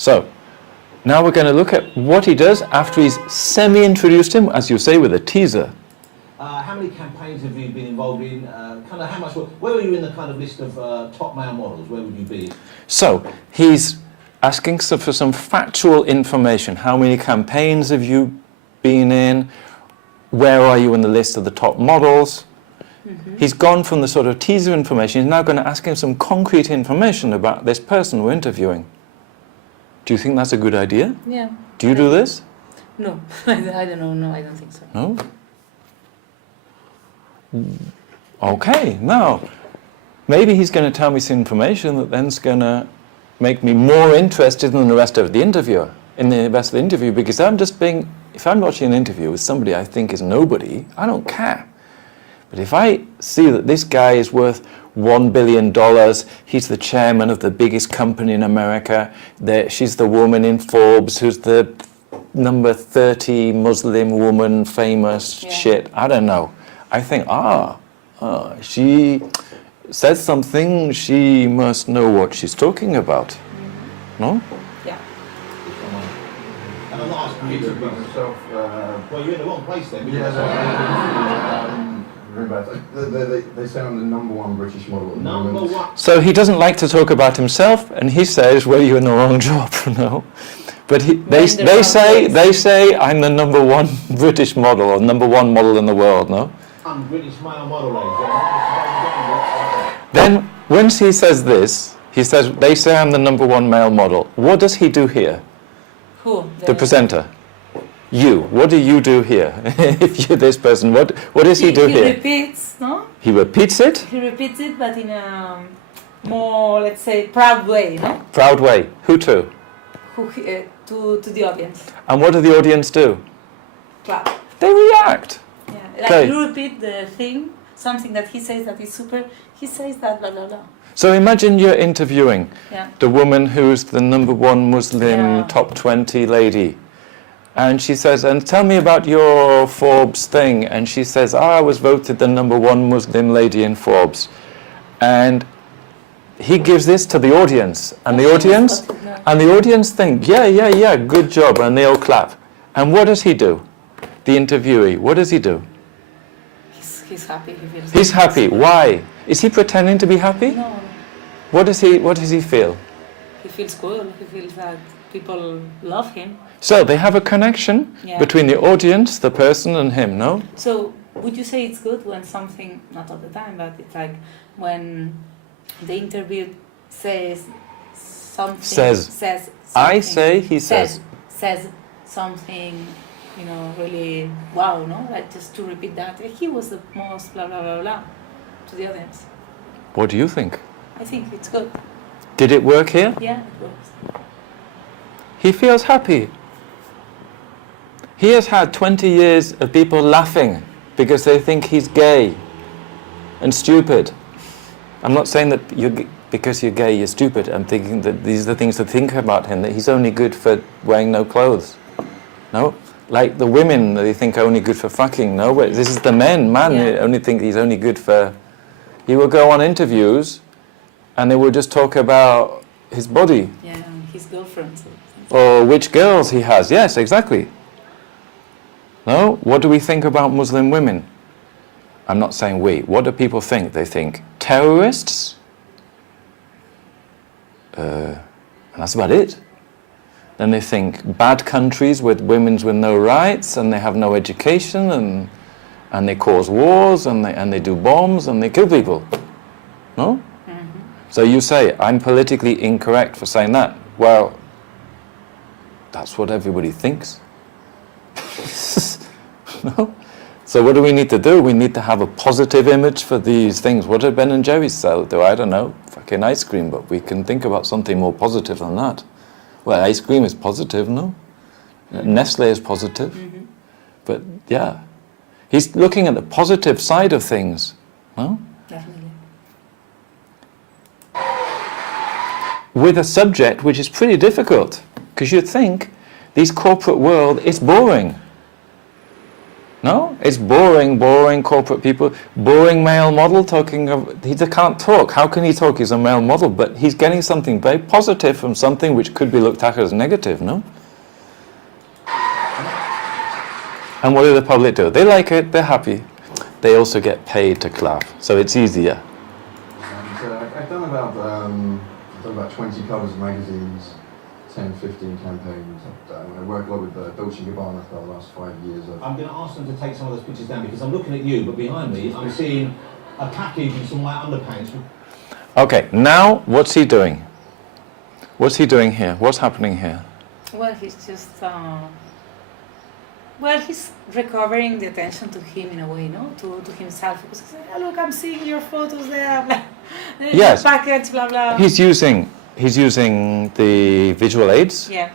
So, now we're going to look at what he does after he's semi-introduced him, as you say, with a teaser. How many campaigns have you been involved in? Kind of how much? Where were you in the kind of list of top male models? Where would you be? So, he's asking for some factual information. How many campaigns have you been in? Where are you in the list of the top models? Mm-hmm. He's gone from the sort of teaser information. He's now going to ask him some concrete information about this person we're interviewing. Do you think that's a good idea? Yeah. Do you do this? No, I don't know. No, I don't think so. No? Okay, now, maybe he's going to tell me some information that then's going to make me more interested in the rest of the interview, because if I'm watching an interview with somebody I think is nobody, I don't care. But if I see that this guy is worth $1 billion, he's the chairman of the biggest company in America, she's the woman in Forbes who's the number 30 Muslim woman, famous shit, I don't know. I think, she says something, she must know what she's talking about. Mm-hmm. No? Yeah. And the last you to be yourself, well, you're in the wrong place then. They say I'm the #1 British model at the moment. #1. So he doesn't like to talk about himself, and he says, well, you're in the wrong job, no? But they say I'm the #1 British model, or #1 model in the world, no? I'm British male model, ladies. Then, once he says this, he says, they say I'm the #1 male model. What does he do here? Who? The presenter. You. What do you do here? If you're this person, what does he do here? He repeats, no? He repeats it? He repeats it, but in a more, let's say, proud way, no? Proud way. Who to? To the audience. And what do the audience do? Clap. They react. Yeah, like you repeat the thing, something that he says that is super, he says that blah blah blah. So imagine you're interviewing the woman who's the #1 Muslim top 20 lady. And she says, and tell me about your Forbes thing. And she says, I was voted the #1 Muslim lady in Forbes. And he gives this to the audience. And the audience think, yeah, good job. And they all clap. And what does he do? The interviewee, what does he do? He's happy. He's happy. Why? Is he pretending to be happy? No. What does he feel? He feels good. He feels that people love him. So they have a connection between the audience, the person, and him, no? So would you say it's good when something, not all the time, but it's like when the interview says something. Says something. I say, he says. Says something, really wow, no? Like just to repeat that. He was the most blah, blah, blah, blah to the audience. What do you think? I think it's good. Did it work here? Yeah, it works. He feels happy. He has had 20 years of people laughing because they think he's gay and stupid. I'm not saying that because you're gay, you're stupid. I'm thinking that these are the things to think about him, that he's only good for wearing no clothes. No? Like the women, they think only good for fucking. No, but this is the men. They only think he's only good for... He will go on interviews and they will just talk about his body. Yeah, his girlfriends. Or which girls he has. Yes, exactly. No? What do we think about Muslim women? I'm not saying we. What do people think? They think terrorists. And that's about it. Then they think bad countries with women with no rights and they have no education and they cause wars and they do bombs and they kill people. No? Mm-hmm. So you say, I'm politically incorrect for saying that. Well, that's what everybody thinks. No? So what do we need to do? We need to have a positive image for these things. What did Ben and Jerry's sell? I don't know, fucking ice cream, but we can think about something more positive than that. Well, ice cream is positive, no? Nestle is positive. Mm-hmm. But yeah, he's looking at the positive side of things, no? Definitely. With a subject which is pretty difficult, because you'd think this corporate world is boring. No, it's boring, boring corporate people, boring male model talking of, he can't talk. How can he talk? He's a male model, but he's getting something very positive from something which could be looked at as negative, no? And what do the public do? They like it, they're happy. They also get paid to clap, so it's easier. And, I've done about 20 covers of magazines, 10, 15 campaigns. I work a lot with Dolce & Gabbana for the last 5 years. I'm going to ask them to take some of those pictures down because I'm looking at you, but behind me I'm seeing a package and some white underpants. Okay, now what's he doing? What's he doing here? What's happening here? Well, he's just, he's recovering the attention to him in a way, no? To himself. Because he's like, oh, look, I'm seeing your photos there, blah. Yes. Package, blah, blah. He's using the visual aids. Yeah.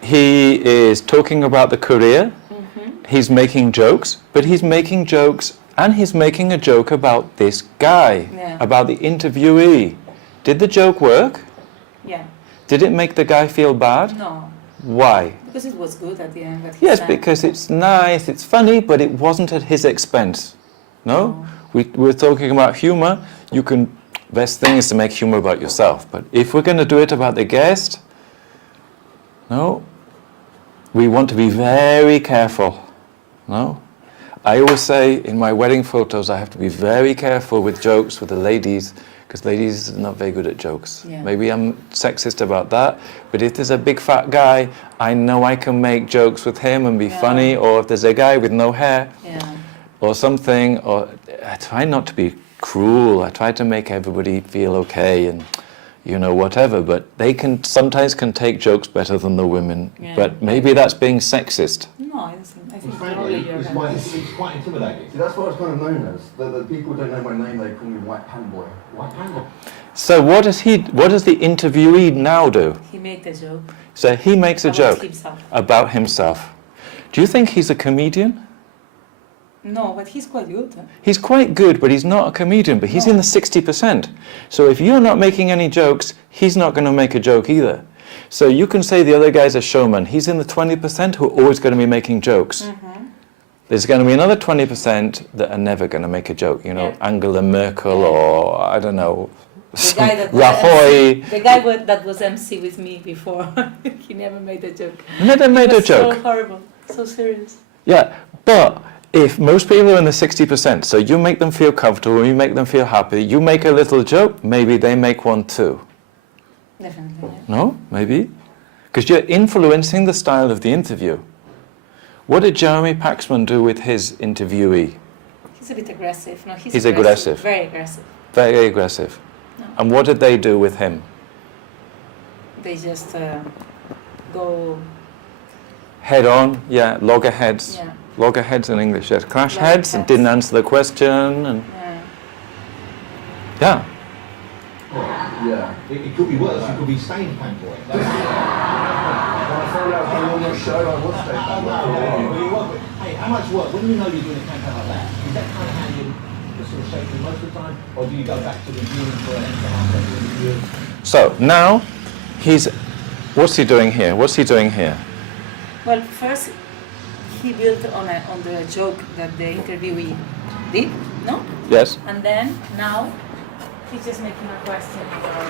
He is talking about the career. Mm-hmm. He's making jokes, but he's making jokes and he's making a joke about this guy, about the interviewee. Did the joke work? Yeah. Did it make the guy feel bad? No. Why? Because it was good at the end. But Yes, because it's nice, it's funny, but it wasn't at his expense. No? We're talking about humor. Best thing is to make humor about yourself. But if we're going to do it about the guest, no, we want to be very careful. No? I always say in my wedding photos I have to be very careful with jokes with the ladies, because ladies are not very good at jokes. Yeah. Maybe I'm sexist about that, but if there's a big fat guy, I know I can make jokes with him and be funny, or if there's a guy with no hair, or something, or I try not to be cruel, I try to make everybody feel okay and whatever, but they sometimes can take jokes better than the women, but maybe that's being sexist. No, I think Frankly, it's quite intimidating. See, that's what I was kind of known as. The people don't know my name, they call me White Pan Boy. White pan boy. So what does the interviewee now do? he made the joke. So he makes a About joke himself. about himself. Do you think he's a comedian? No, but he's quite good. Huh? He's quite good, but he's not a comedian, but he's in the 60%. So if you're not making any jokes, he's not going to make a joke either. So you can say the other guy's a showman. He's in the 20% who are always going to be making jokes. Mm-hmm. There's going to be another 20% that are never going to make a joke. Angela Merkel or, I don't know, The guy that Rajoy. MC, the guy that was MC with me before, he never made a joke. Never made a joke. So horrible, so serious. Yeah, but if most people are in the 60%, so you make them feel comfortable, you make them feel happy, you make a little joke, maybe they make one too. Definitely. Yeah. No? Maybe? Because you're influencing the style of the interview. What did Jeremy Paxman do with his interviewee? He's a bit aggressive. No, He's aggressive. Very aggressive. Very aggressive. No. And what did they do with him? They just go. Head on, loggerheads. Yeah. Loggerheads in English, yes. Crash Loggerheads. heads and didn't answer the question. And Yeah. Yeah. It could be worse. It could be stained pan boy. When I found out I was on your show, I was staying back. Hey, how much work? When you know you're doing a campaign like that, is that kind of how you sort of shape it most of the time, or do you go back to the viewing for an extra half second interview? So now what's he doing here? What's he doing here? Well, first he built on the joke that the interviewee did, no? Yes. And then now he's just making a question about.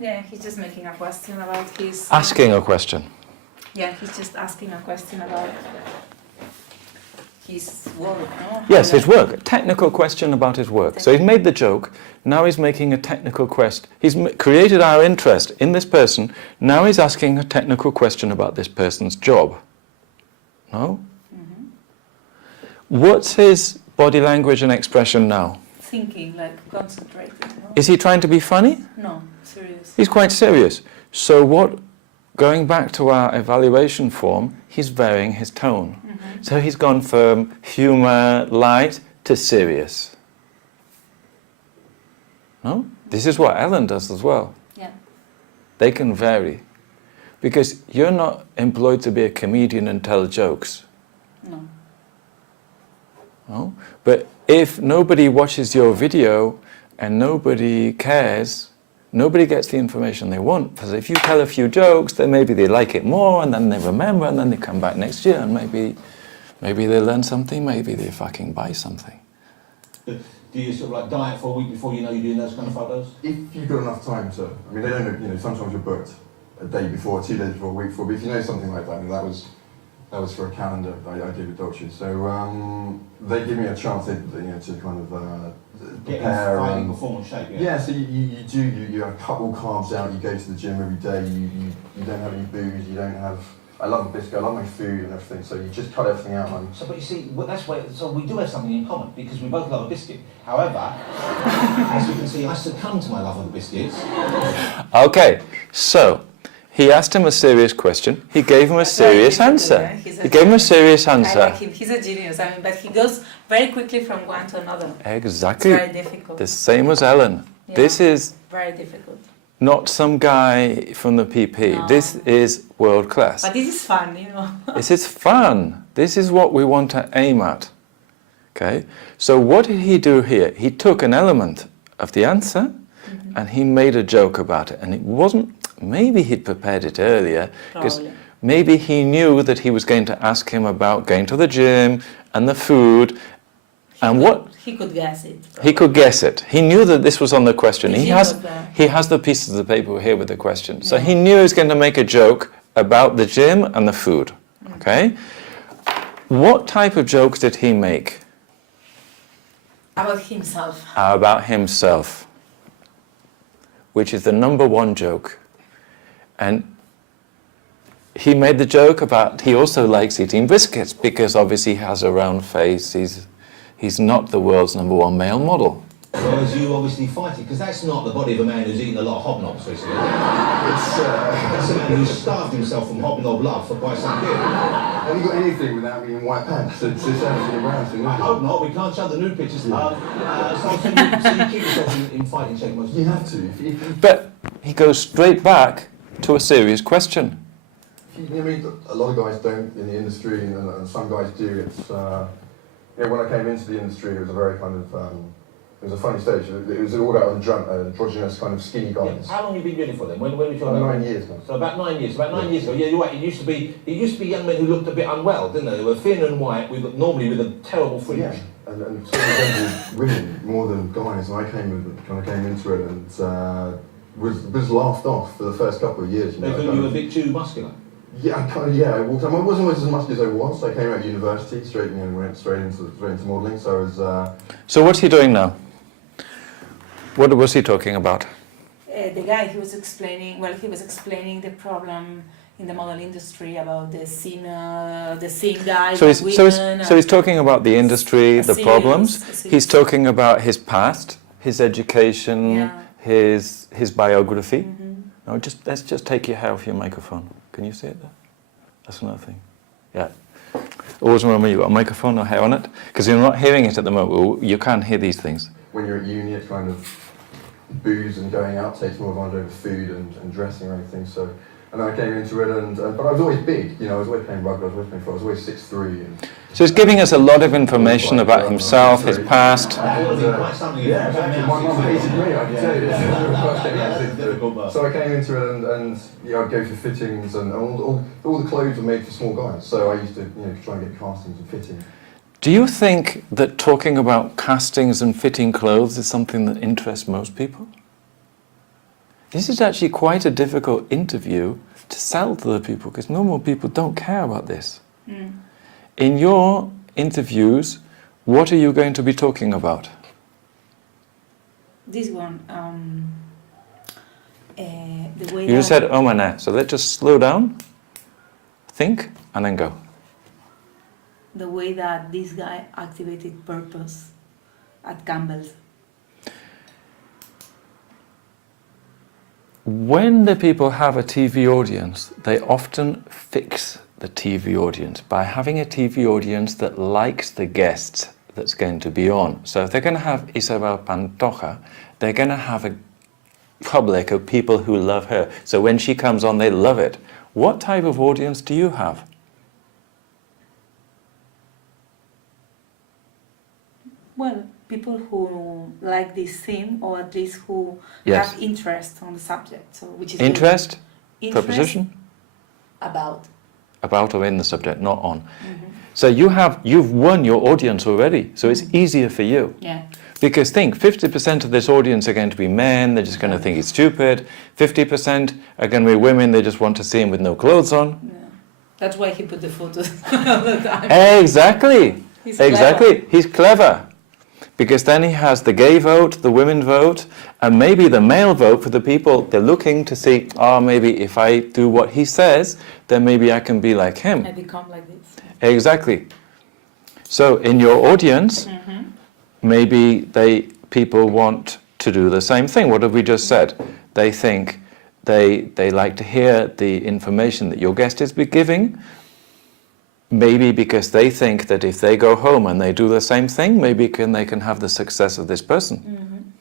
Yeah, he's just making a question about his. Asking a question. Yeah, he's just asking a question about his work, no? Yes, his work. A technical question about his work. So he's made the joke, now he's making a technical question. He's created our interest in this person, now he's asking a technical question about this person's job. No? Mm-hmm. What's his body language and expression now? Thinking, like concentrated, no? Is he trying to be funny? No, serious. He's quite serious. So going back to our evaluation form, he's varying his tone. Mm-hmm. So he's gone from humour, light, to serious. No? This is what Ellen does as well. Yeah. They can vary. Because you're not employed to be a comedian and tell jokes. No. No? But if nobody watches your video and nobody cares, nobody gets the information they want. Because if you tell a few jokes, then maybe they like it more, and then they remember, and then they come back next year, and maybe Maybe they learn something, maybe they fucking buy something. Do you sort of like diet for a week before you know you're doing those kind of photos? If you've got enough time to, I mean, they don't know, you know, sometimes you're booked a day before, 2 days before, a week before, but if you know something like that, and that was for a calendar I did with Dolce. So they give me a chance, you know, to kind of Get prepare. in fighting performance shape, yeah. Yeah, so you cut all carbs out, you go to the gym every day, you don't have any booze, you don't have, I love a biscuit, I love my food and everything, so you just cut everything out. Man. So, but you see, well, that's why, so we do have something in common, because we both love a biscuit. However, as you can see, I succumb to my love of the biscuits. Okay, so he asked him a serious question. He gave him a serious answer. He gave him a serious answer. I like him. He's a genius. I mean, but he goes very quickly from one to another. Exactly. It's very difficult. The same as Ellen. Yeah. This is Very difficult. not some guy from the PP. No. This is world class. But this is fun, you know. This is fun. This is what we want to aim at. Okay? So what did he do here? He took an element of the answer and he made a joke about it. And it wasn't, maybe he'd prepared it earlier, because Probably. maybe he knew that he was going to ask him about going to the gym and the food. He could guess it. He could guess it. He knew that this was on the question. He Has the pieces of paper here with the question. So Yeah. he knew he was going to make a joke about the gym and the food. Okay? What type of jokes did he make? About himself. About himself. Which is the number one joke. And he made the joke about he also likes eating biscuits because obviously he has a round face. He's not the world's number one male model. Whereas you obviously fight it, because that's not the body of a man who's eaten a lot of hobnobs recently. That's a man who's starved himself from hobnob love for quite some period. Have you got anything without me in white pants? It's anything embarrassing. I hope not, we can't show the nude pictures. So you keep yourself in fighting shape most of the You time. have to. But he goes straight back to a serious question. I mean, a lot of guys don't in the industry, and some guys do. It's you know, when I came into the industry, it was a very kind of it was a funny stage. It was all out androgynous kind of skinny Yeah. guys. How long have you been doing it for then? When were you About talking 9 years now. So about 9 years. About 9 years ago, yeah, you're right. It used to be young men who looked a bit unwell, didn't they? They were thin and white, normally with a terrible fringe. Yeah, and so resembled women more than guys. And I came into it and was laughed off for the first couple of years. You They know, thought you were a bit too muscular. Yeah, I walked. I wasn't always as much as I was. I came out of university and went straight into modelling. So I was. So what's he doing now? What was he talking about? The guy, he was explaining the problem in the model industry about the scene guys, So women. he's talking about the industry, the serious- problems. a serious- He's talking about his past, his education, Yeah. his biography. Mhm. No, let's just take your hair off your microphone. Can you see it there? That's another thing. Yeah. Always remember you've got a microphone or hair on it, because you're not hearing it at the moment. You can't hear these things. When you're at uni, it's kind of booze and going out takes more advantage over food and dressing or anything. So, and I came into it, but I was always big. You know, I was always playing rugby. I was always playing football. I was always 6'3". So he's giving us a lot of information about himself, his past. Yeah, exactly. My mum hated me, I can tell you. So I came into it and I'd go for fittings and all the clothes were made for small guys. So I used to try and get castings and fittings. Do you think that talking about castings and fitting clothes is something that interests most people? This is actually quite a difficult interview to sell to the people, because normal people don't care about this. Mm. In your interviews, what are you going to be talking about? This one, the way You that said omane, so let's just slow down, think, and then go. the way that this guy activated purpose at Campbell's. When the people have a TV audience, they often fix the TV audience by having a TV audience that likes the guests that's going to be on. So if they're going to have Isabel Pantoja, they're going to have a public of people who love her. So when she comes on, they love it. What type of audience do you have? Well, people who like this theme, or at least who Yes. have interest on the subject. So, which is Interest? interest Preposition? about. about or in the subject, not on. So you've won your audience already, so it's easier for you. Yeah. Because think, 50% of this audience are going to be men, they're just going to think he's stupid. 50% are going to be women, they just want to see him with no clothes on. Yeah. That's why he put the photos all the time. Exactly. He's Exactly. clever. He's clever. Because then he has the gay vote, the women vote, and maybe the male vote for the people they're looking to see, oh, maybe if I do what he says, then maybe I can be like him. I become like this. Exactly. So in your audience, maybe people want to do the same thing. What have we just said? They think they like to hear the information that your guest is giving, maybe because they think that if they go home and they do the same thing, maybe they can have the success of this person.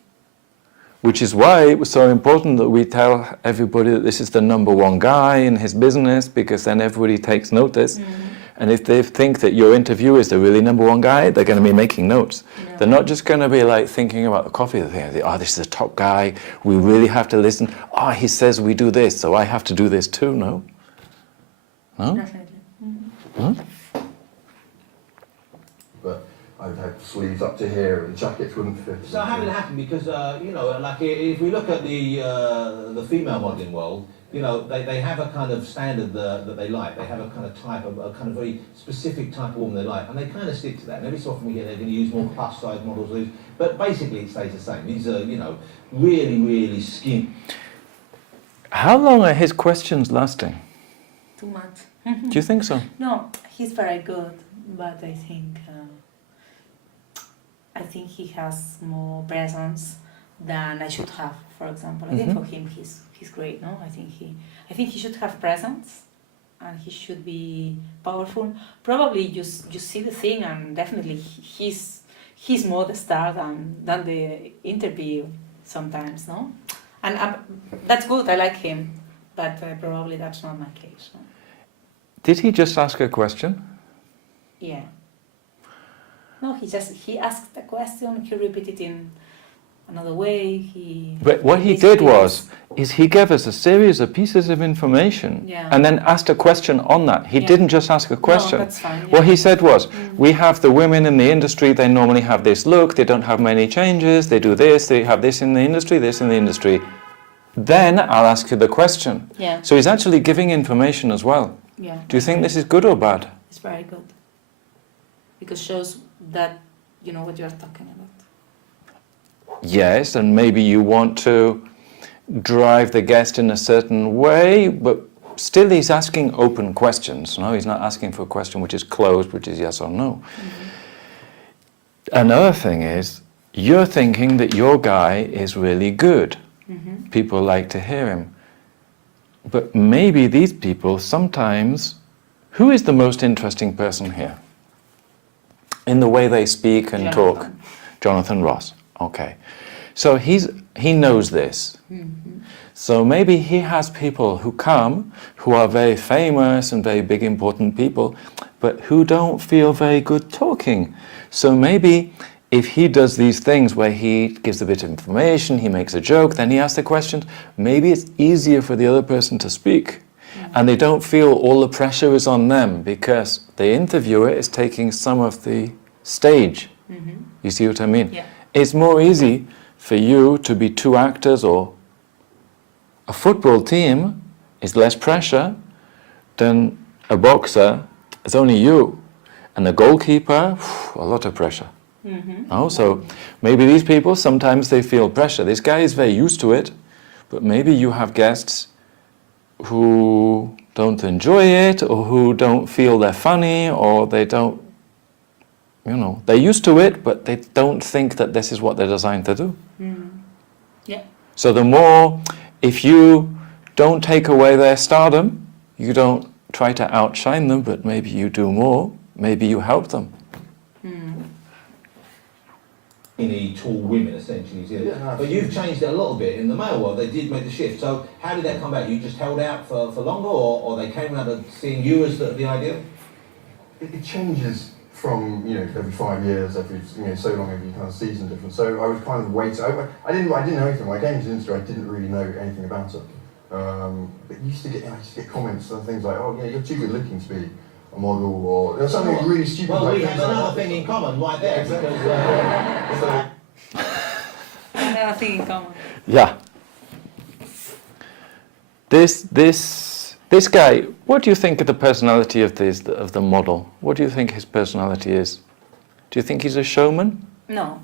Which is why it was so important that we tell everybody that this is the #1 guy in his business, because then everybody takes notice. And if they think that your interview is the really #1 guy, they're going to be making notes. Yeah. They're not just going to be like thinking about the coffee. They think, oh, this is the top guy. We really have to listen. Oh, he says we do this, so I have to do this too. No? No? Definitely. Huh? But I've had sleeves up to here and jackets wouldn't fit. So how did it happen? Because, you know, like if we look at the female modelling world, you know, they have a kind of standard that they like. They have a kind of type of, a kind of very specific type of woman they like, and they kind of stick to that. And every so often we hear they're going to use more plus-size models, but basically it stays the same. These are, you know, really, really skinny. How long are his questions lasting? 2 months. Do you think so? No, he's very good, but I think he has more presence than I should have. For example, I think for him he's great. No, I think he should have presence, and he should be powerful. Probably you see the thing, and definitely he's more the star than the interview sometimes. No, and that's good. I like him, but probably that's not my case. No? Did he just ask a question? Yeah. No, he asked the question. He repeated in another way. But what he did is he gave us a series of pieces of information and then asked a question on that. He didn't just ask a question. No, that's fine, yeah. What he said was, we have the women in the industry, they normally have this look, they don't have many changes, they do this, they have this in the industry, this in the industry. Then I'll ask you the question. Yeah. So he's actually giving information as well. Yeah. Do you think this is good or bad? It's very good. Because shows that you know what you are talking about. Yes, and maybe you want to drive the guest in a certain way, but still he's asking open questions. No, he's not asking for a question which is closed, which is yes or no. Another thing is, you're thinking that your guy is really good. People like to hear him. But maybe these people sometimes, who is the most interesting person here? In the way they speak and talk? Jonathan Ross. Okay. So he knows this. So maybe he has people who come, who are very famous and very big important people, but who don't feel very good talking. So maybe if he does these things where he gives a bit of information, he makes a joke, then he asks the questions, maybe it's easier for the other person to speak. And they don't feel all the pressure is on them because the interviewer is taking some of the stage. You see what I mean? Yeah. It's more easy for you to be 2 actors, or a football team is less pressure than a boxer. It's only you. And the goalkeeper, a lot of pressure. So maybe these people, sometimes they feel pressure. This guy is very used to it, but maybe you have guests who don't enjoy it, or who don't feel they're funny, or they don't, you know, they're used to it, but they don't think that this is what they're designed to do. Yeah. So the more, if you don't take away their stardom, you don't try to outshine them, but maybe you do more, maybe you help them. Tall women, essentially. Yeah, but you've changed it a little bit in the male world. They did make the shift. So how did that come about? You just held out for longer, or they came around to seeing you as the ideal? It changes from, you know, every 5 years, every, you know, so long, every kind of season different. So I was kind of waiting. I didn't know anything. When I came into the industry, I didn't really know anything about it. But I used to get comments and things like, "Oh yeah, you're too good looking to be a model," or you know, something really stupid. Well, like we things have like another that. thing in common right there. Exactly. Because, Another thing in common. Yeah. This guy, what do you think of the personality of the model? What do you think his personality is? Do you think he's a showman? No.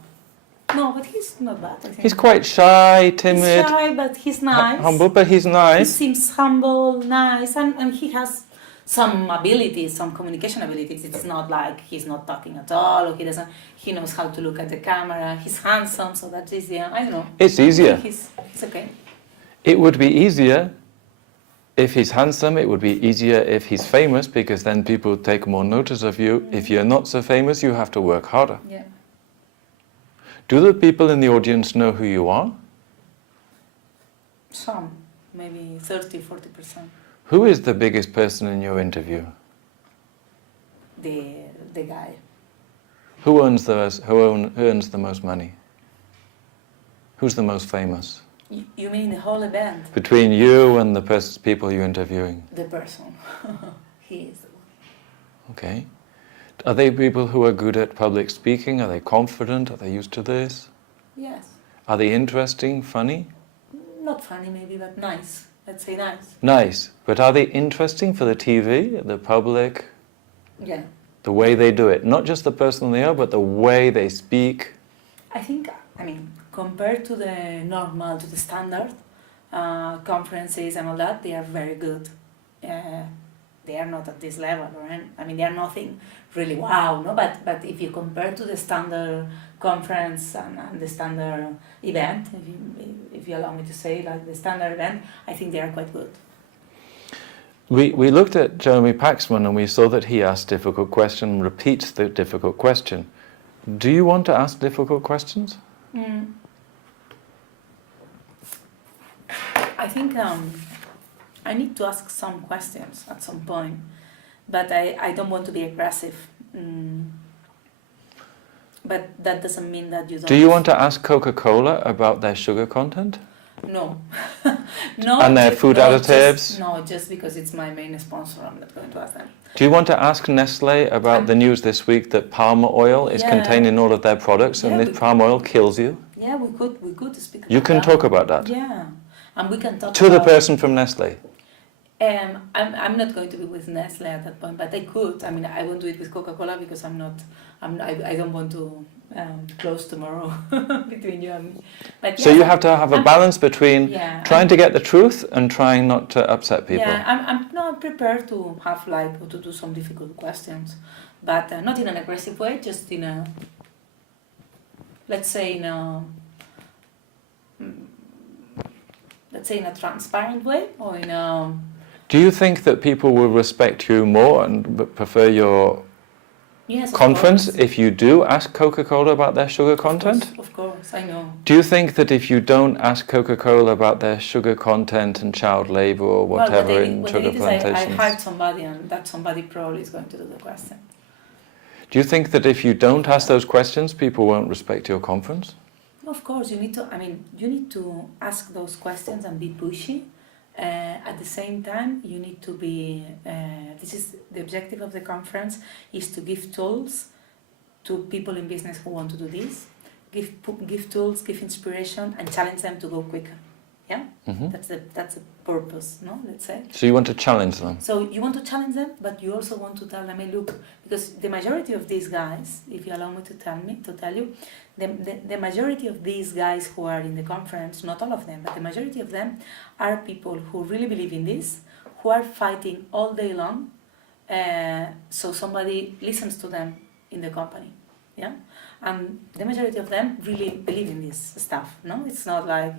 No, but he's not bad, I think. He's quite shy, timid, He's shy, but he's nice. humble, but he's He nice. seems humble, nice, and he has some abilities, some communication abilities. It's not like he's not talking at all, or he knows how to look at the camera. He's handsome, so that's easier. I don't know. It's easier. He's okay. It would be easier if he's handsome. It would be easier if he's famous, because then people take more notice of you. If you're not so famous, you have to work harder. Yeah. Do the people in the audience know who you are? Some, maybe 30-40%. Who is the biggest person in your interview? The guy. Who earns the most money? Who's the most famous? You mean the whole event? Between you and the people you're interviewing? The person. He is the one. Okay. Are they people who are good at public speaking? Are they confident? Are they used to this? Yes. Are they interesting, funny? Not funny maybe, but nice. Let's say nice. Nice. But are they interesting for the TV, the public? Yeah. The way they do it? Not just the person they are, but the way they speak? I think, compared to the normal, to the standard conferences and all that, they are very good. They are not at this level, right? They are nothing really wow, no? But if you compare to the standard conference and the standard event, if you allow me to say, like the standard event, I think they are quite good. We looked at Jeremy Paxman and we saw that he asked difficult question, repeats the difficult question. Do you want to ask difficult questions? I think I need to ask some questions at some point, but I don't want to be aggressive. But that doesn't mean that you don't... Do you want to ask Coca-Cola about their sugar content? No. No. And their food additives? Just because it's my main sponsor, I'm not going to ask them. Do you want to ask Nestle about the news this week that palm oil is contained in all of their products and this palm oil kills you? Yeah, we could speak about You can talk about that? Yeah, and we can talk to about... the person from Nestle? I'm not going to be with Nestle at that point, but I could. I won't do it with Coca-Cola because I don't want to close tomorrow between you and me. But so you have to have a balance between trying to get the truth and trying not to upset people. Yeah, I'm not prepared to have to do some difficult questions, but not in an aggressive way, just in a, let's say in a transparent way, or in a... Do you think that people will respect you more and prefer your conference if you do ask Coca-Cola about their sugar content? Of course, I know. Do you think that if you don't ask Coca-Cola about their sugar content and child labour or whatever in sugar plantations? I hired somebody, and that somebody probably is going to do the question. Do you think that if you don't ask those questions, people won't respect your conference? Of course, you need to ask those questions and be pushy. At the same time, you need to be, this is the objective of the conference, is to give tools to people in business who want to do this, give tools, give inspiration, and challenge them to go quicker. Yeah? Mm-hmm. That's the purpose, no? Let's say. So you want to challenge them? So you want to challenge them, but you also want to tell them, hey, look, because the majority of these guys, if you allow me to tell you, the majority of these guys who are in the conference, not all of them, but the majority of them are people who really believe in this, who are fighting all day long, so somebody listens to them in the company, yeah? And the majority of them really believe in this stuff, no? It's not like,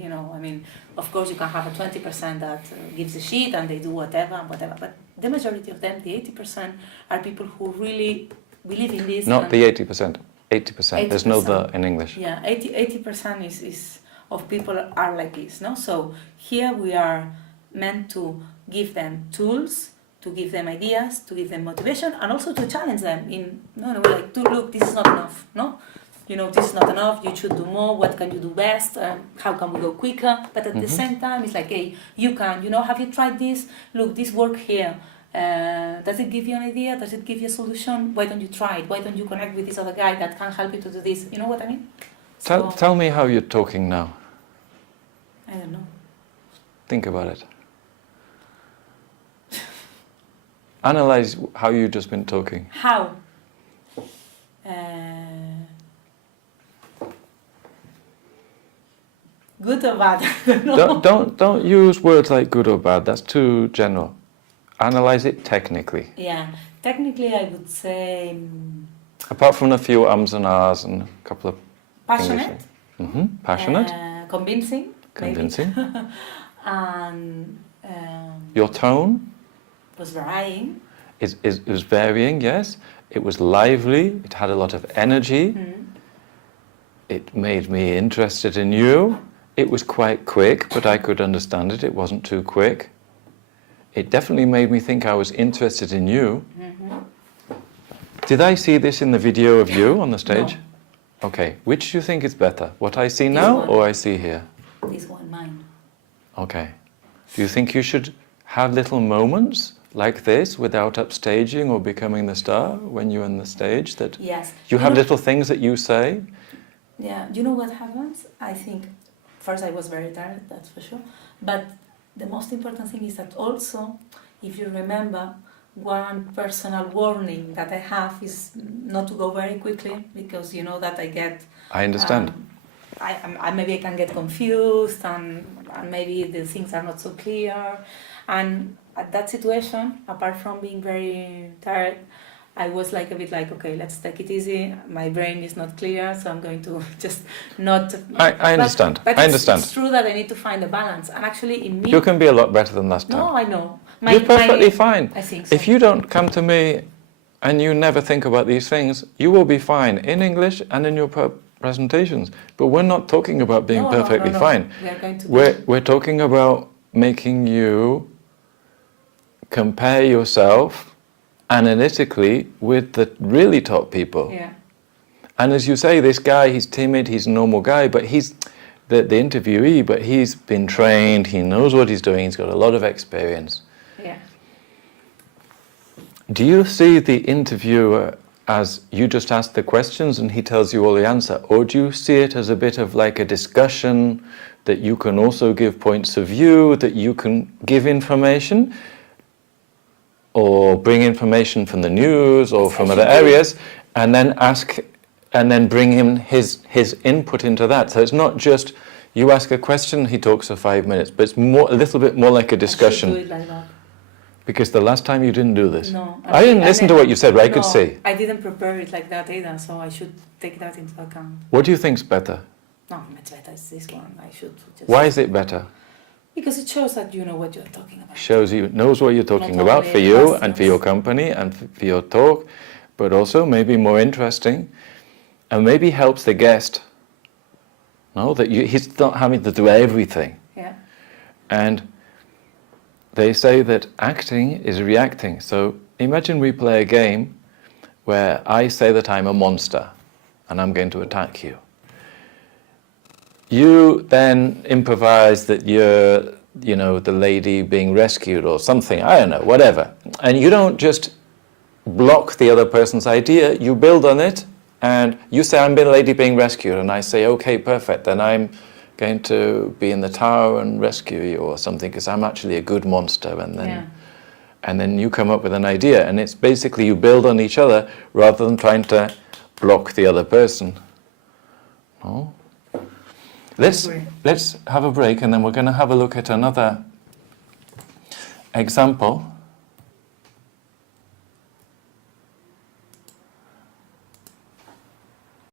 of course you can have a 20% that gives a shit and they do whatever, but the majority of them, the 80%, are people who really believe in this. Not the 80%. 80%. There's no the in English. Yeah, 80% is of people are like this, no? So here we are meant to give them tools, to give them ideas, to give them motivation, and also to challenge them in, look, this is not enough, no? this is not enough, you should do more, what can you do best, how can we go quicker, but at the same time it's like, hey, you can, have you tried this, look, this work here, does it give you an idea, does it give you a solution, why don't you try it, why don't you connect with this other guy that can help you to do this, you know what I mean? Tell me how you're talking now. I don't know. Think about it. Analyze how you've just been talking. How? Good or bad? I don't know. Don't use words like good or bad. That's too general. Analyze it technically. Yeah, technically I would say Apart from a few ums and ahs and a couple of passionate. Passionate. Convincing. Convincing. Maybe. And Your tone was varying. it was varying. Yes. It was lively. It had a lot of energy. It made me interested in you. It was quite quick, but I could understand it. It wasn't too quick. It definitely made me think I was interested in you. Did I see this in the video of you on the stage? No. Okay. Which do you think is better? What I see now or I see here? This one, mine. Okay. Do you think you should have little moments like this without upstaging or becoming the star when you're on the stage? That Yes. you have little things that you say? Yeah, you know what happens? I think first I was very tired, that's for sure. But the most important thing is that also, if you remember, one personal warning that I have is not to go very quickly because you know that I get. I understand. I maybe I can get confused and maybe the things are not so clear. And at that situation, apart from being very tired, I was like a bit like, okay, let's take it easy. My brain is not clear, so I'm going to just not. I understand. But I understand. It's true that I need to find a balance. And actually, in me. You can be a lot better than last time. No, I know. You're perfectly fine. I think so. If you don't come to me and you never think about these things, you will be fine in English and in your presentations. But we're not talking about being perfectly fine. We are going to. We're talking about making you compare yourself analytically with the really top people. Yeah. And as you say, this guy, he's timid, he's a normal guy, but he's the interviewee, but he's been trained, he knows what he's doing, he's got a lot of experience. Yeah. Do you see the interviewer as you just ask the questions and he tells you all the answer, or do you see it as a bit of like a discussion that you can also give points of view, that you can give information or bring information from the news or from other areas and then ask and then bring him his input into that? So it's not just you ask a question, he talks for 5 minutes, but it's a little bit more like a discussion. I should do it like that. Because the last time you didn't do this. No. I didn't listen to what you said, but I could see. I didn't prepare it like that either, so I should take that into account. What do you think's better? No, much better is this one. I should just. Why is it better? Because it shows that you know what you're talking about. Shows you knows what you're talking Not about only for you questions. and for your company and for your talk, but also maybe more interesting, and maybe helps the guest. No, that he's not having to do everything. Yeah. And they say that acting is reacting. So imagine we play a game where I say that I'm a monster and I'm going to attack you. You then improvise that you're, the lady being rescued or something, I don't know, whatever. And you don't just block the other person's idea, you build on it, and you say, I'm the lady being rescued, and I say, okay, perfect, then I'm going to be in the tower and rescue you or something, because I'm actually a good monster, and then you come up with an idea, and it's basically you build on each other rather than trying to block the other person. No? Let's have a break, and then we're going to have a look at another example